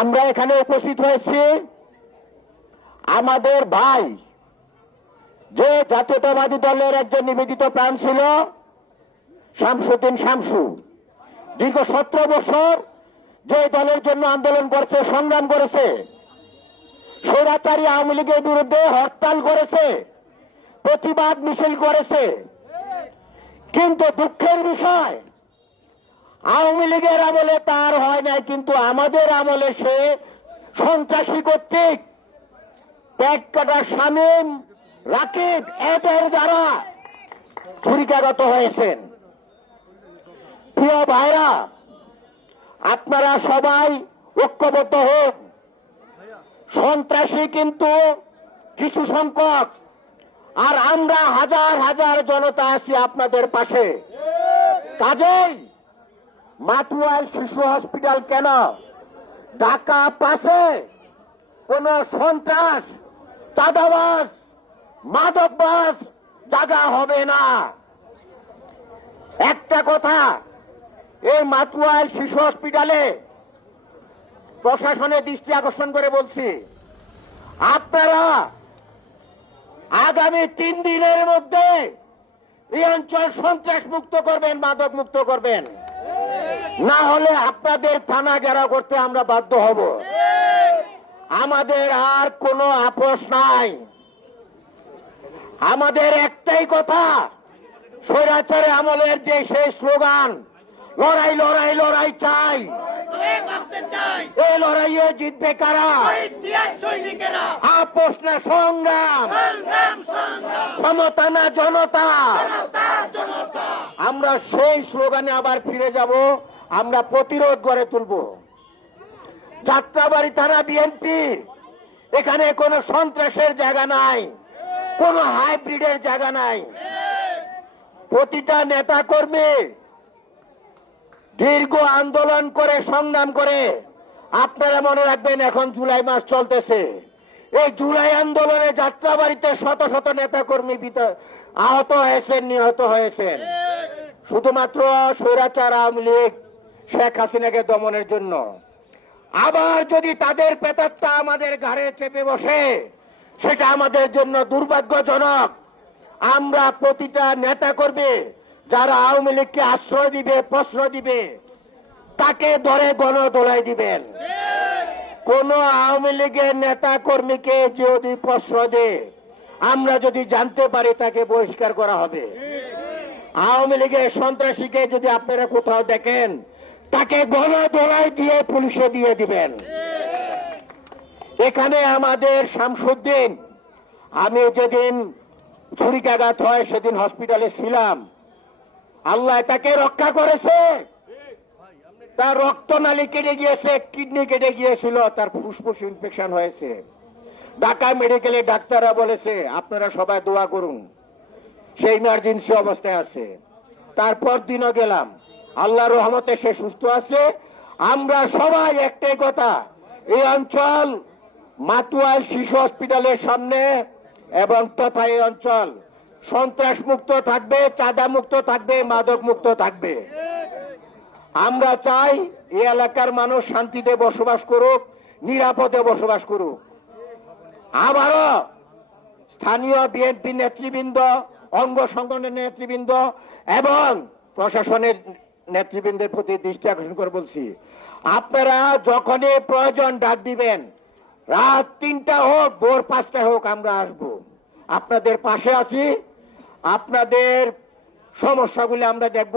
আমরা এখানে উপস্থিত হয়েছি আমাদের ভাই, যে জাতীয়তাবাদী দলের একজন নিবেদিত প্রাণ ছিল শামসুদ্দিন শামসু, দীর্ঘ 17 বছর যে দলের জন্য আন্দোলন করছে, সংগ্রাম করেছে, স্বৈরাচারী আওয়ামী লীগের বিরুদ্ধে হরতাল করেছে, প্রতিবাদ মিছিল করেছে। কিন্তু দুঃখের বিষয়, আওয়ামী লীগের আমলে তার হয় নাই, কিন্তু আমাদের আমলে সে সন্ত্রাসী কর্তৃক পেট কাটা শামীম, রাকিব এদের দ্বারা ছুরিকাঘাত হয়েছেন। প্রিয় ভাইরা, আপনারা সবাই ঐক্যবদ্ধ হোক। সন্ত্রাসী কিন্তু কিছু সংখ্যক, আর আমরা হাজার হাজার জনতা আছি আপনাদের পাশে। কাজেই মাতুয়াইল শিশু হসপিটাল কেন, ঢাকা পাশে কোন সন্ত্রাস, চাঁদাবাজ, মাদকবাজ জায়গা হবে না। একটা কথা, এই মাতুয়াইল শিশু হসপিটালে প্রশাসনের দৃষ্টি আকর্ষণ করে বলছি, আপনারা আগামী 3 দিনের মধ্যে এই অঞ্চল সন্ত্রাস মুক্ত করবেন, মাদক মুক্ত করবেন, না হলে আপনাদের থানা ঘেরাও করতে আমরা বাধ্য হব। আমাদের আর কোনো আপোষ নাই। আমাদের একটাই কথা, স্বৈরাচারী আমলের যে সেই স্লোগান, লড়াই লড়াই লড়াই চাই, এই লড়াইয়ে জিতবে কারা? আপোষ না সংগ্রাম, ক্ষমতা না জনতা। আমরা সেই স্লোগানে আবার ফিরে যাব। আমরা প্রতিরোধ গড়ে তুলব। যাত্রাবাড়ি থানা বিএনপি, এখানে কোনো সন্ত্রাসের জায়গা নাই, কোনো হাইব্রিডের জায়গা নাই। প্রতিটা নেতা কর্মী দীর্ঘ আন্দোলন করে, সংগ্রাম করে, আপনারা মনে রাখবেন এখন জুলাই মাস চলতেছে। এই জুলাই আন্দোলনে যাত্রাবাড়িতে শত শত নেতা কর্মী আহত হয়েছেন, নিহত হয়েছেন, শুধুমাত্র স্বৈরাচার আওয়ামী লীগ শেখ হাসিনাকে দমনের জন্য। আবার যদি তাদের পেতাত্তা আমাদের ঘাড়ে চেপে বসে, সেটা আমাদের জন্য দুর্ভাগ্যজনক। আমরা প্রতিটা নেতা কর্মী যারা আওয়ামী লীগকে আশ্রয় দিবে, প্রশ্রয় দিবে, তাকে ধরে গণদোলাই দিবেন। কোন আওয়ামী লীগের নেতা কর্মীকে যদি প্রশ্রয় দেয়, আমরা যদি জানতে পারি, তাকে বহিষ্কার করা হবে। আওয়ামী লীগের সন্ত্রাসীকে যদি আপনারা কোথাও দেখেন, তাকে গণদোলাই দিয়ে পুলিশে দিয়ে দিবেন। এখানে আমাদের শামসুদ্দিন, আমি যেদিন ছুরিকাঘাত হয় সেদিন হসপিটালে ছিলাম, আল্লাহ তাকে রক্ষা করেছে। তার রক্তনালী কেটে গিয়েছে, কিডনি কেটে গিয়েছিল, তার ফুসফুস ইনফেকশন হয়েছে। ঢাকা মেডিকেলে ডাক্তাররা বলেছে আপনারা সবাই দোয়া করুন, সে ইমার্জেন্সি অবস্থায় আছে। তারপর দিনও গেলাম, আল্লাহর রহমতে সে সুস্থ আছে। আমরা সবাই একটাই কথা, এই অঞ্চল মাতুয়াইল শিশু হসপিটালের সামনে এবং তথা এই অঞ্চল সন্ত্রাস মুক্ত থাকবে, চাঁদা মুক্ত থাকবে, মাদক মুক্ত থাকবে। আমরা চাই এই এলাকার মানুষ শান্তিতে বসবাস করুক, নিরাপদে বসবাস করুক। আবারও স্থানীয় বিএনপি নেতৃবৃন্দ, অঙ্গ সংগঠনের নেতৃবৃন্দ এবং প্রশাসনের নেতৃবৃন্দের প্রতি দৃষ্টি আকর্ষণ করে বলছি, আপনারা যখনই প্রয়োজন ডাক দিবেন, রাত 3টা হোক, ভোর 5টা হোক, আমরা আসব। আপনাদের পাশে আছি, আপনাদের সমস্যাগুলি আমরা দেখব।